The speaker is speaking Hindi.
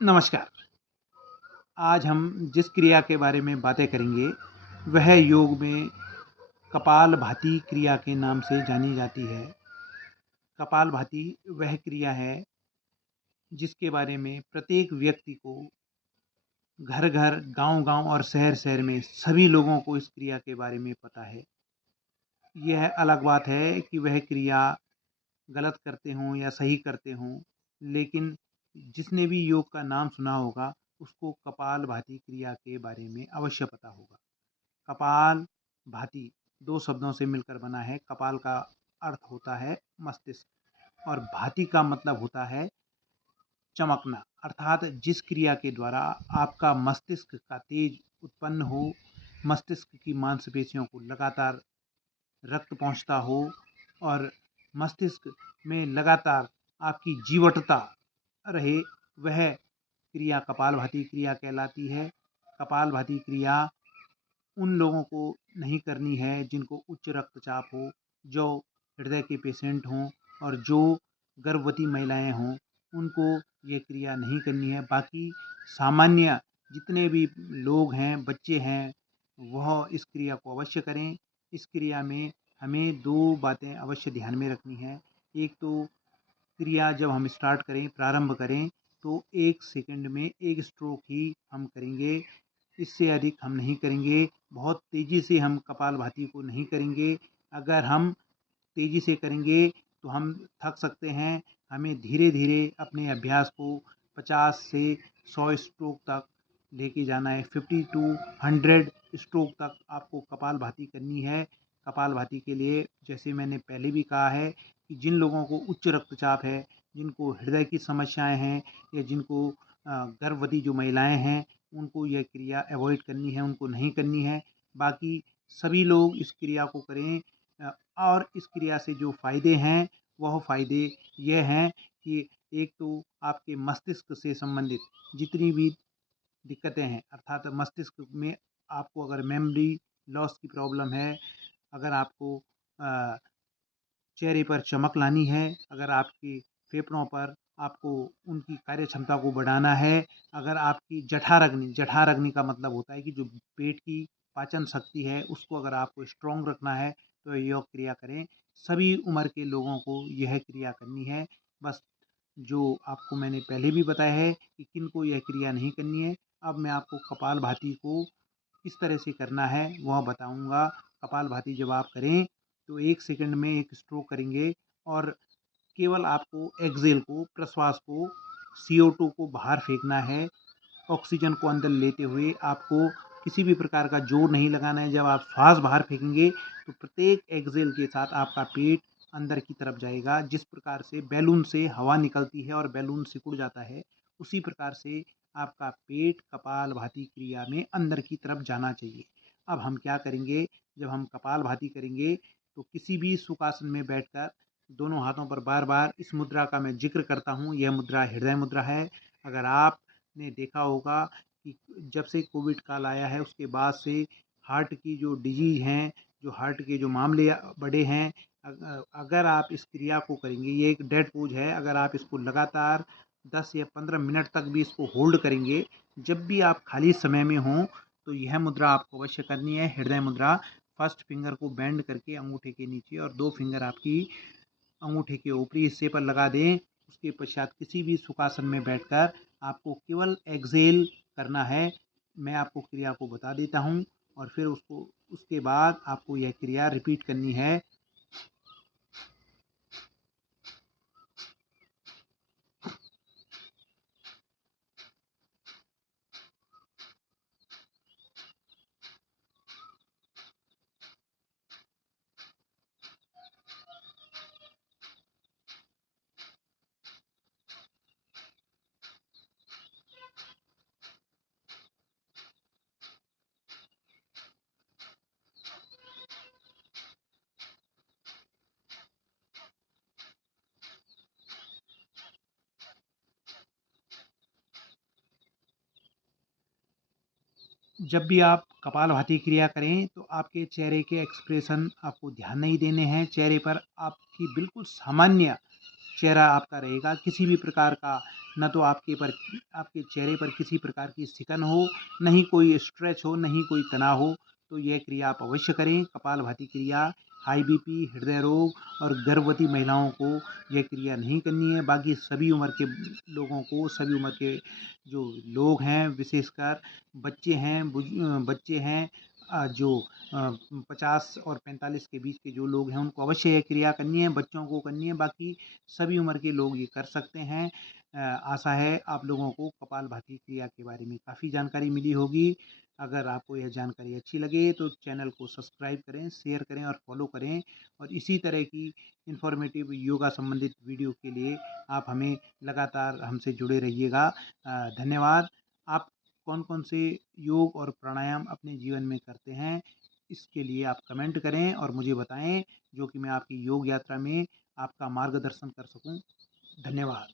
नमस्कार। आज हम जिस क्रिया के बारे में बातें करेंगे, वह योग में कपालभाति क्रिया के नाम से जानी जाती है। कपालभाति वह क्रिया है जिसके बारे में प्रत्येक व्यक्ति को घर-घर, गाँव-गाँव और शहर-शहर में सभी लोगों को इस क्रिया के बारे में पता है। यह अलग बात है कि वह क्रिया गलत करते हों या सही करते हों, लेकिन जिसने भी योग का नाम सुना होगा, उसको कपालभाति क्रिया के बारे में अवश्य पता होगा। कपाल भाति 2 शब्दों से मिलकर बना है। कपाल का अर्थ होता है मस्तिष्क और भाति का मतलब होता है चमकना, अर्थात जिस क्रिया के द्वारा आपका मस्तिष्क का तेज उत्पन्न हो, मस्तिष्क की मांसपेशियों को लगातार रक्त पहुँचता हो और मस्तिष्क में लगातार आपकी जीवटता रहे, वह क्रिया कपालभाति क्रिया कहलाती है। कपालभाति क्रिया उन लोगों को नहीं करनी है जिनको उच्च रक्तचाप हो, जो हृदय के पेशेंट हों और जो गर्भवती महिलाएं हों, उनको ये क्रिया नहीं करनी है। बाकी सामान्य जितने भी लोग हैं, बच्चे हैं, वह इस क्रिया को अवश्य करें। इस क्रिया में हमें 2 बातें अवश्य ध्यान में रखनी है। एक तो क्रिया जब हम स्टार्ट करें, प्रारंभ करें, तो 1 सेकंड में 1 स्ट्रोक ही हम करेंगे, इससे अधिक हम नहीं करेंगे। बहुत तेज़ी से हम कपालभाति को नहीं करेंगे। अगर हम तेज़ी से करेंगे तो हम थक सकते हैं। हमें धीरे-धीरे अपने अभ्यास को 50 से 100 स्ट्रोक तक लेके जाना है। 50 टू 100 स्ट्रोक तक आपको कपालभाति करनी है। कपालभाति के लिए जैसे मैंने पहले भी कहा है कि जिन लोगों को उच्च रक्तचाप है, जिनको हृदय की समस्याएँ हैं या जिनको गर्भवती जो महिलाएँ हैं, उनको यह क्रिया अवॉइड करनी है, उनको नहीं करनी है। बाकी सभी लोग इस क्रिया को करें। और इस क्रिया से जो फ़ायदे हैं, वह फ़ायदे ये हैं कि एक तो आपके मस्तिष्क से संबंधित जितनी भी दिक्कतें हैं, अर्थात मस्तिष्क में आपको अगर मेमोरी लॉस की प्रॉब्लम है, अगर आपको अ, चेहरे पर चमक लानी है, अगर आपके फेफड़ों पर आपको उनकी कार्यक्षमता को बढ़ाना है, अगर आपकी जठराग्नि का मतलब होता है कि जो पेट की पाचन शक्ति है, उसको अगर आपको स्ट्रॉन्ग रखना है, तो योग क्रिया करें। सभी उम्र के लोगों को यह क्रिया करनी है। बस जो आपको मैंने पहले भी बताया है कि किनको यह क्रिया नहीं करनी है। अब मैं आपको कपालभाति को किस तरह से करना है, वह बताऊँगा। कपालभाति जब आप करें, तो 1 सेकंड में 1 स्ट्रोक करेंगे और केवल आपको एक्सहेल को, प्रश्वास को, CO2 को बाहर फेंकना है। ऑक्सीजन को अंदर लेते हुए आपको किसी भी प्रकार का जोर नहीं लगाना है। जब आप श्वास बाहर फेंकेंगे, तो प्रत्येक एक्सहेल के साथ आपका पेट अंदर की तरफ जाएगा। जिस प्रकार से बैलून से हवा निकलती है और बैलून सिकुड़ जाता है, उसी प्रकार से आपका पेट कपालभाति क्रिया में अंदर की तरफ जाना चाहिए। अब हम क्या करेंगे, जब हम कपालभाति करेंगे, तो किसी भी सुखासन में बैठकर दोनों हाथों पर बार-बार इस मुद्रा का मैं ज़िक्र करता हूँ, यह मुद्रा हृदय मुद्रा है। अगर आपने देखा होगा कि जब से कोविड काल आया है, उसके बाद से हार्ट की जो डिजीज़ हैं, जो हार्ट के जो मामले बढ़े हैं, अगर आप इस क्रिया को करेंगे, ये एक डेड पोज़ है, अगर आप इसको लगातार 10 या 15 मिनट तक भी इसको होल्ड करेंगे, जब भी आप खाली समय में हों, तो यह मुद्रा आपको अवश्य करनी है, हृदय मुद्रा। फर्स्ट फिंगर को बेंड करके अंगूठे के नीचे और 2 फिंगर आपकी अंगूठे के ऊपरी हिस्से पर लगा दें। उसके पश्चात किसी भी सुखासन में बैठकर आपको केवल एक्सहेल करना है। मैं आपको क्रिया को बता देता हूँ और फिर उसके बाद आपको यह क्रिया रिपीट करनी है। जब भी आप कपालभाति क्रिया करें, तो आपके चेहरे के एक्सप्रेशन आपको ध्यान नहीं देने हैं। चेहरे पर आपकी बिल्कुल सामान्य चेहरा आपका रहेगा, किसी भी प्रकार का न तो आपके चेहरे पर किसी प्रकार की सिकन हो, न ही कोई स्ट्रेच हो, न ही कोई तनाव हो। तो यह क्रिया आप अवश्य करें। कपालभाति क्रिया हाई बीपी, हृदय रोग और गर्भवती महिलाओं को यह क्रिया नहीं करनी है। बाकी सभी उम्र के लोगों को, सभी उम्र के जो लोग हैं, विशेषकर बच्चे हैं, जो 50 और 45 के बीच के जो लोग हैं, उनको अवश्य ये क्रिया करनी है, बच्चों को करनी है। बाकी सभी उम्र के लोग ये कर सकते हैं। आशा है आप लोगों को कपालभाति क्रिया के बारे में काफ़ी जानकारी मिली होगी। अगर आपको यह जानकारी अच्छी लगे तो चैनल को सब्सक्राइब करें, शेयर करें और फॉलो करें। और इसी तरह की इन्फॉर्मेटिव योगा संबंधित वीडियो के लिए आप हमें लगातार हमसे जुड़े रहिएगा। धन्यवाद। आप कौन-कौन से योग और प्राणायाम अपने जीवन में करते हैं, इसके लिए आप कमेंट करें और मुझे बताएँ, जो कि मैं आपकी योग यात्रा में आपका मार्गदर्शन कर सकूँ। धन्यवाद।